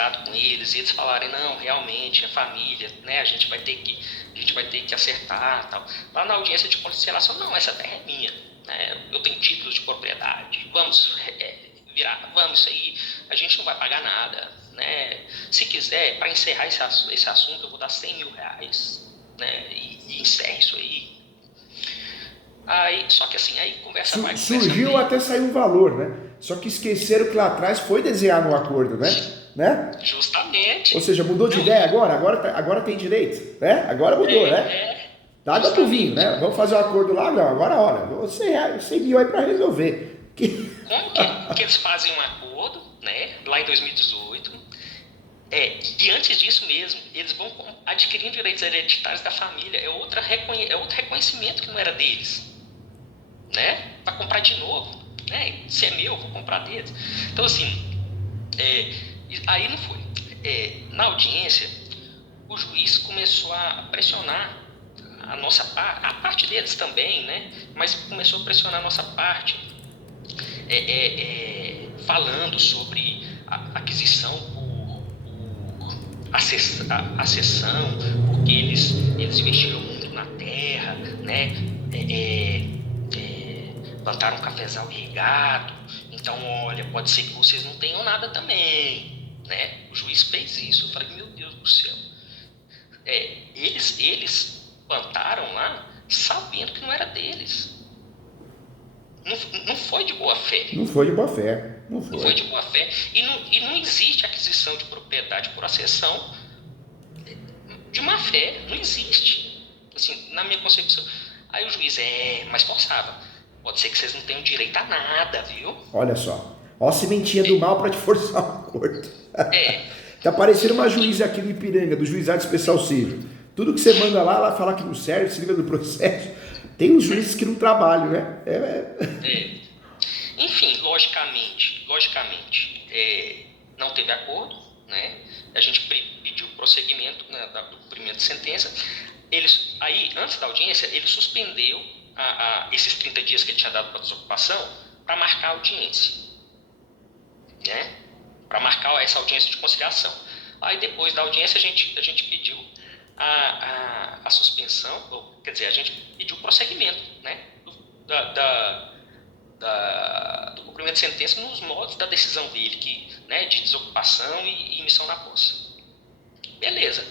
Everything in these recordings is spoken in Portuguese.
sentado com eles e eles falarem, não, realmente, a família, né, a gente vai ter que acertar, tal. Lá na audiência de conciliação, não, essa terra é minha, né, eu tenho títulos de propriedade, vamos virar, vamos, isso aí, a gente não vai pagar nada, né, se quiser, para encerrar esse assunto, eu vou dar 100 mil reais, né, e encerra isso aí. Aí, só que assim, aí conversa vai, conversa surgiu vem. até sair um valor, né? Só que esqueceram que lá atrás foi desenhado um acordo, né? Justamente. Ou seja, mudou de Não, ideia agora tem direito, né? Agora mudou, né? Dá água pro vinho, justamente. né? Vamos fazer um acordo lá? Não, agora olha, 100 mil aí para resolver. Como que eles fazem um acordo, né? Lá em 2018. E antes disso mesmo, eles vão adquirindo direitos hereditários da família. É outro reconhecimento que não era deles, né? Para comprar de novo, né? Se é meu, eu vou comprar deles. Então assim, aí não foi. Na audiência, o juiz começou a pressionar a nossa parte, a parte deles também, né? Mas começou a pressionar a nossa parte, falando sobre a aquisição por acessão, porque eles investiram muito na terra, né? Plantaram um cafezal irrigado, então olha, pode ser que vocês não tenham nada também, né? O juiz fez isso. Eu falei, meu Deus do céu. Eles plantaram lá sabendo que não era deles. Não foi de boa fé. Não foi de boa fé. Não Não foi foi. de boa fé. E não existe aquisição de propriedade por acessão de má fé. Não existe. Assim, na minha concepção. Aí o juiz, mas forçava. Pode ser que vocês não tenham direito a nada, viu? Olha só. Ó a sementinha do mal para te forçar um acordo. É. Tá parecendo uma juíza aqui no Ipiranga, do Juizado Especial Civil. Tudo que você manda lá, ela fala que não serve, se livra do processo. Tem uns juízes que não trabalham, né? Enfim, logicamente, não teve acordo, né? A gente pediu prosseguimento, né, do cumprimento de sentença. Aí, antes da audiência, ele suspendeu esses 30 dias que ele tinha dado para desocupação para marcar a audiência, né? Para marcar essa audiência de conciliação. Aí, depois da audiência, a gente pediu a suspensão, quer dizer, a gente pediu o prosseguimento, né? Do cumprimento de sentença nos modos da decisão dele, né, de desocupação e missão na posse. Beleza.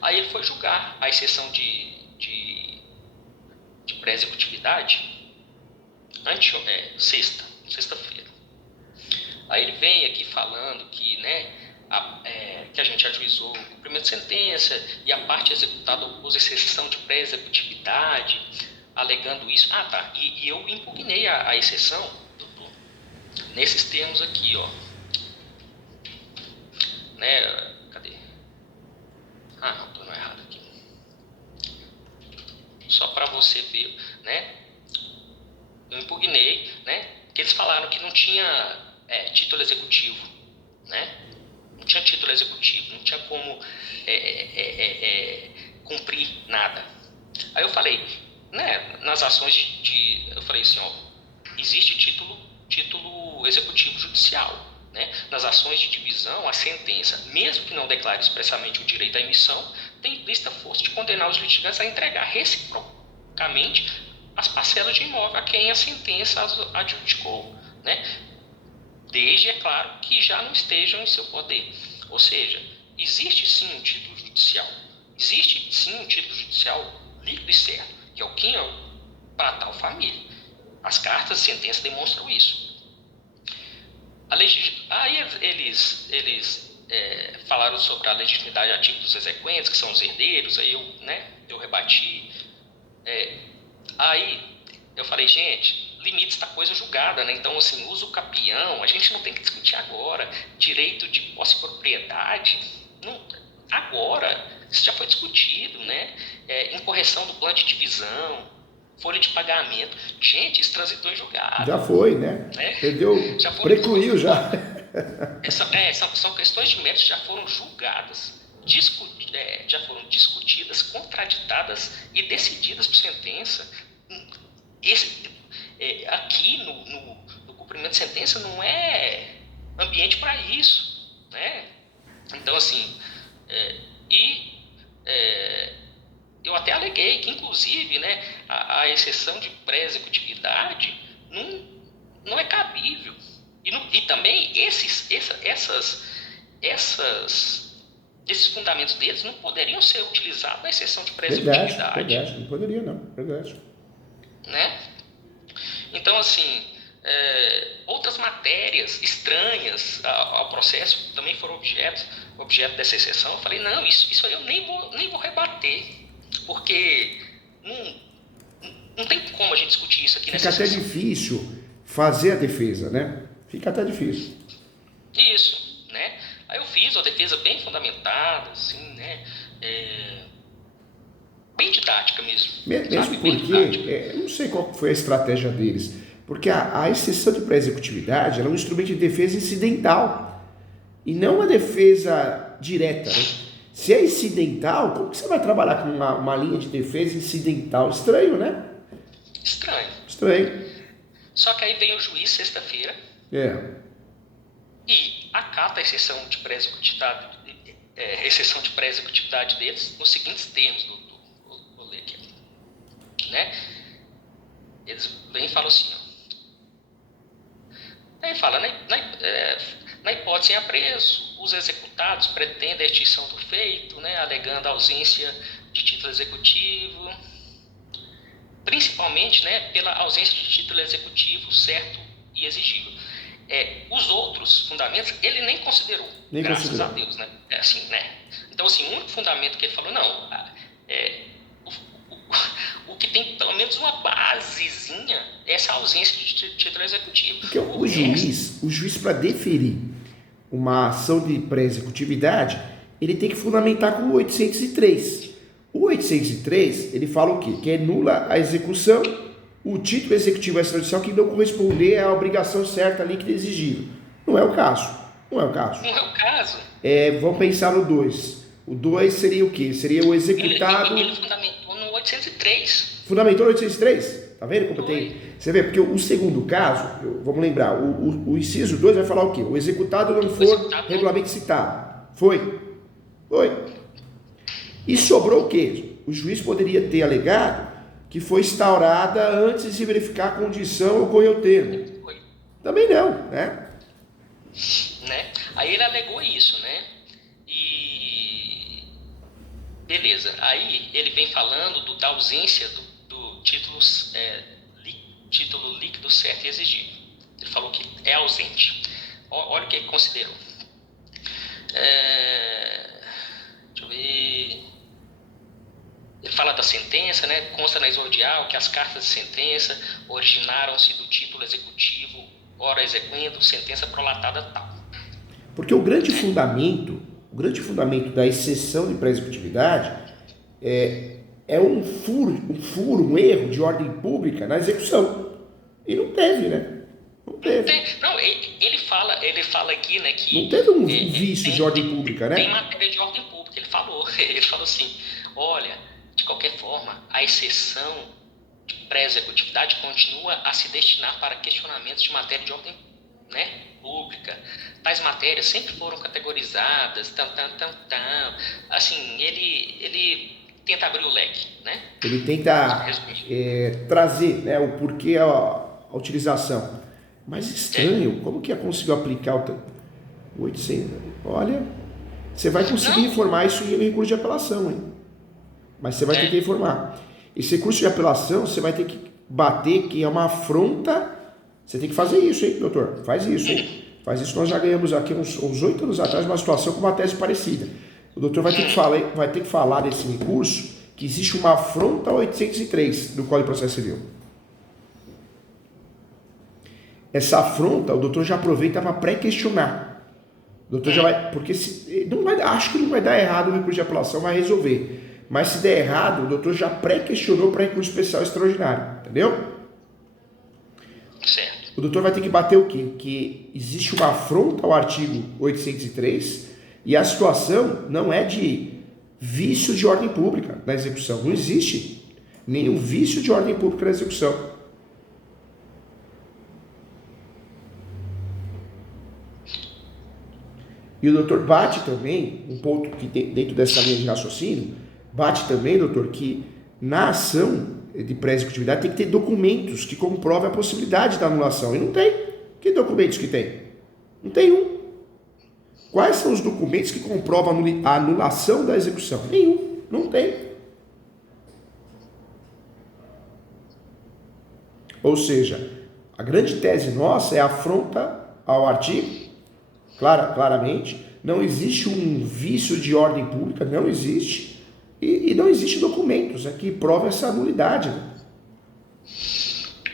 Aí ele foi julgar a exceção de pré-executividade sexta-feira. Aí ele vem aqui falando que, né, que a gente ajuizou o cumprimento de sentença e a parte executada opôs exceção de pré-executividade, alegando isso. Tá. E eu impugnei a exceção, doutor, nesses termos aqui, ó. Né? Cadê? Não, tô no errado aqui. Só para você ver, né? Eu impugnei, né? Que eles falaram que não tinha título executivo, né? Não tinha título executivo, não tinha como cumprir nada. Aí eu falei, né, nas ações eu falei assim, ó, existe título executivo judicial, né? Nas ações de divisão, a sentença, mesmo que não declare expressamente o direito à emissão, tem implícita força de condenar os litigantes a entregar reciprocamente as parcelas de imóvel a quem a sentença adjudicou, né? Desde, é claro, que já não estejam em seu poder. Ou seja, existe sim um título judicial. Existe sim um título judicial líquido e certo, que é o quinhão para tal família. As cartas de sentença demonstram isso. Aí eles falaram sobre a legitimidade ativa dos exequentes, que são os herdeiros, aí eu rebati. Aí eu falei, gente, limites da coisa julgada, né? Então, assim, uso capião, a gente não tem que discutir agora. Direito de posse e propriedade, agora, isso já foi discutido, né? Incorreção do plano de divisão, folha de pagamento. Gente, isso transitou em julgado. Já foi, né? Perdeu, precluiu já. São questões de méritos que já foram julgadas, já foram discutidas, contraditadas e decididas por sentença. Aqui no cumprimento de sentença não é ambiente para isso, né? Então, assim, é, e é, eu até aleguei que, inclusive, né, a exceção de pré-executividade não é cabível. E também esses fundamentos deles não poderiam ser utilizados na exceção de pré-executividade. Verdade, não poderia não, verdade. Né? Então, assim, outras matérias estranhas ao processo também foram objeto dessa exceção. Eu falei, não, isso aí eu nem vou rebater, porque não tem como a gente discutir isso aqui nessa exceção. Fica até difícil fazer a defesa, né? Fica até difícil. Isso, né? Aí eu fiz uma defesa bem fundamentada, assim, né? Bem didática mesmo. Mesmo porque, não sei qual foi a estratégia deles, porque a exceção de pré-executividade era um instrumento de defesa incidental e não uma defesa direta, né? Se é incidental, como que você vai trabalhar com uma linha de defesa incidental? Estranho, né? Estranho. Só que aí vem o juiz sexta-feira e acata a exceção de pré-executividade deles nos seguintes termos vou ler aqui, né? Eles vêm e falam assim, ó. Aí fala, na hipótese em apreço, os executados pretendem a extinção do feito, né, alegando a ausência de título executivo, principalmente, né, pela ausência de título executivo certo e exigível. Os outros fundamentos ele nem considerou, graças a Deus, né? Assim, né? Então, assim, o único fundamento que ele falou, não, o que tem pelo menos uma basezinha é essa ausência de título executivo. Porque o juiz para deferir uma ação de pré-executividade, ele tem que fundamentar com o 803. O 803, ele fala o quê? Que é nula a execução, o título executivo extrajudicial que não corresponder à obrigação certa ali que é exigível. Não é o caso. Vamos pensar no 2. O 2 seria o quê? Seria o executado... Ele fundamentou no 803. Fundamentou no 803? Tá vendo como tem? Você vê, porque o segundo caso, vamos lembrar, o inciso 2 vai falar o quê? O executado não for regularmente citado. Foi. E sobrou o quê? O juiz poderia ter alegado que foi instaurada antes de verificar a condição ocorreu o termo. Também não, né? Aí ele alegou isso, né? E beleza. Aí ele vem falando da ausência do título líquido certo e exigível. Ele falou que é ausente. Olha o que ele considerou. Deixa eu ver. Ele fala da sentença, né? Consta na exordial que as cartas de sentença originaram-se do título executivo, ora exequendo, sentença prolatada tal. Porque o grande fundamento da exceção de pré-executividade é um furo, um erro de ordem pública na execução. E não teve, né? Não teve. Não, ele fala aqui, né, que... Não teve um vício de ordem pública, né? Tem matéria de ordem pública. Ele falou assim, olha, de qualquer forma, a exceção de pré-executividade continua a se destinar para questionamentos de matéria de ordem, né, pública. Tais matérias sempre foram categorizadas, assim, ele tenta abrir o leque, né? Ele tenta trazer, né, o porquê a utilização. Mas estranho, como que conseguiu aplicar o 800? Olha, você vai conseguir informar isso em recurso de apelação, hein? Mas você vai ter que informar. Esse recurso de apelação, você vai ter que bater que é uma afronta. Você tem que fazer isso, hein, doutor? Faz isso, hein? Faz isso. Nós já ganhamos aqui uns 8 anos atrás uma situação com uma tese parecida. O doutor vai ter que falar desse recurso que existe uma afronta ao 803 do Código de Processo Civil. Essa afronta, o doutor já aproveita para pré-questionar. O doutor já vai... Porque acho que não vai dar errado o recurso de apelação, vai resolver. Mas se der errado, o doutor já pré-questionou para recurso especial extraordinário. Entendeu? Certo. O doutor vai ter que bater o quê? Que existe uma afronta ao artigo 803 e a situação não é de vício de ordem pública na execução. Não existe nenhum vício de ordem pública na execução. E o doutor bate também, um ponto que tem dentro dessa linha de raciocínio, bate também, doutor, que na ação de pré-executividade tem que ter documentos que comprovem a possibilidade da anulação. E não tem. Que documentos que tem? Não tem um. Quais são os documentos que comprovam a anulação da execução? Nenhum. Não tem. Ou seja, a grande tese nossa é a afronta ao artigo, claramente, não existe um vício de ordem pública, não existe, e não existe documentos que provem essa nulidade. Né?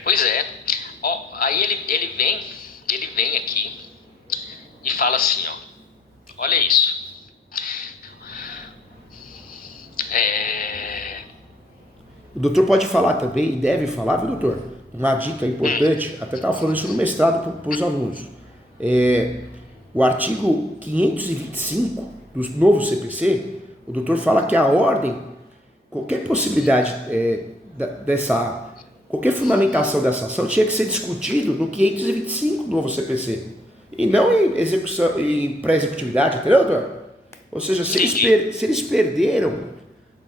Pois é. Ó, aí ele vem aqui e fala assim, ó, olha isso. O doutor pode falar também, e deve falar, viu, doutor? Uma dica importante, até estava falando isso no mestrado para os alunos. O artigo 525 do novo CPC, o doutor fala que a ordem, qualquer possibilidade qualquer fundamentação dessa ação tinha que ser discutido no 525 do novo CPC, e não em execução, em pré-executividade, entendeu, doutor? Ou seja, se eles perderam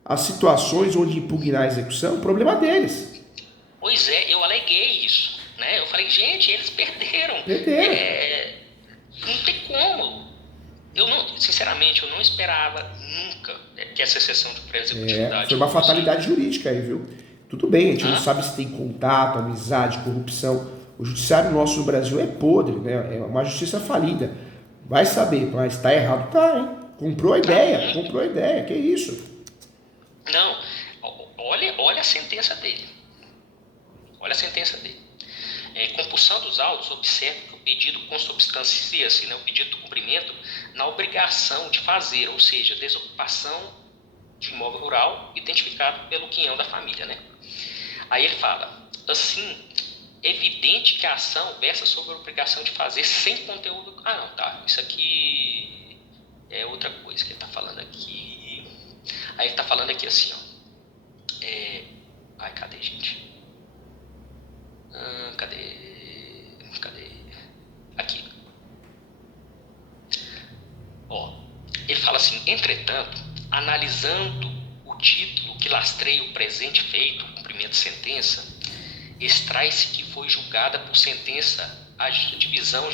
as situações onde impugnar a execução, o problema é deles. Pois é, eu aleguei isso, né? Eu falei, gente, eles perderam. Não tem como. Sinceramente, eu não esperava nunca que essa exceção de pré-executividade... Foi uma fatalidade jurídica aí, viu? Tudo bem, a gente não sabe se tem contato, amizade, corrupção. O judiciário nosso no Brasil é podre, né? É uma justiça falida. Vai saber, mas tá errado, tá, hein? Comprou a ideia, que isso? Não, olha a sentença dele. Olha a sentença dele. Compulsão dos autos, observa que o pedido consubstancia-se, né, o pedido do cumprimento, na obrigação de fazer, ou seja, desocupação de imóvel rural identificado pelo quinhão da família. Né? Aí ele fala, assim, evidente que a ação versa sobre a obrigação de fazer sem conteúdo... Ah, não, tá, isso aqui é outra coisa que ele está falando aqui. Aí ele está falando aqui assim, ó. Cadê, gente? Cadê? Aqui. Ó, ele fala assim, entretanto, analisando o título que lastreia o presente feito, cumprimento de sentença, extrai-se que foi julgada por sentença a divisão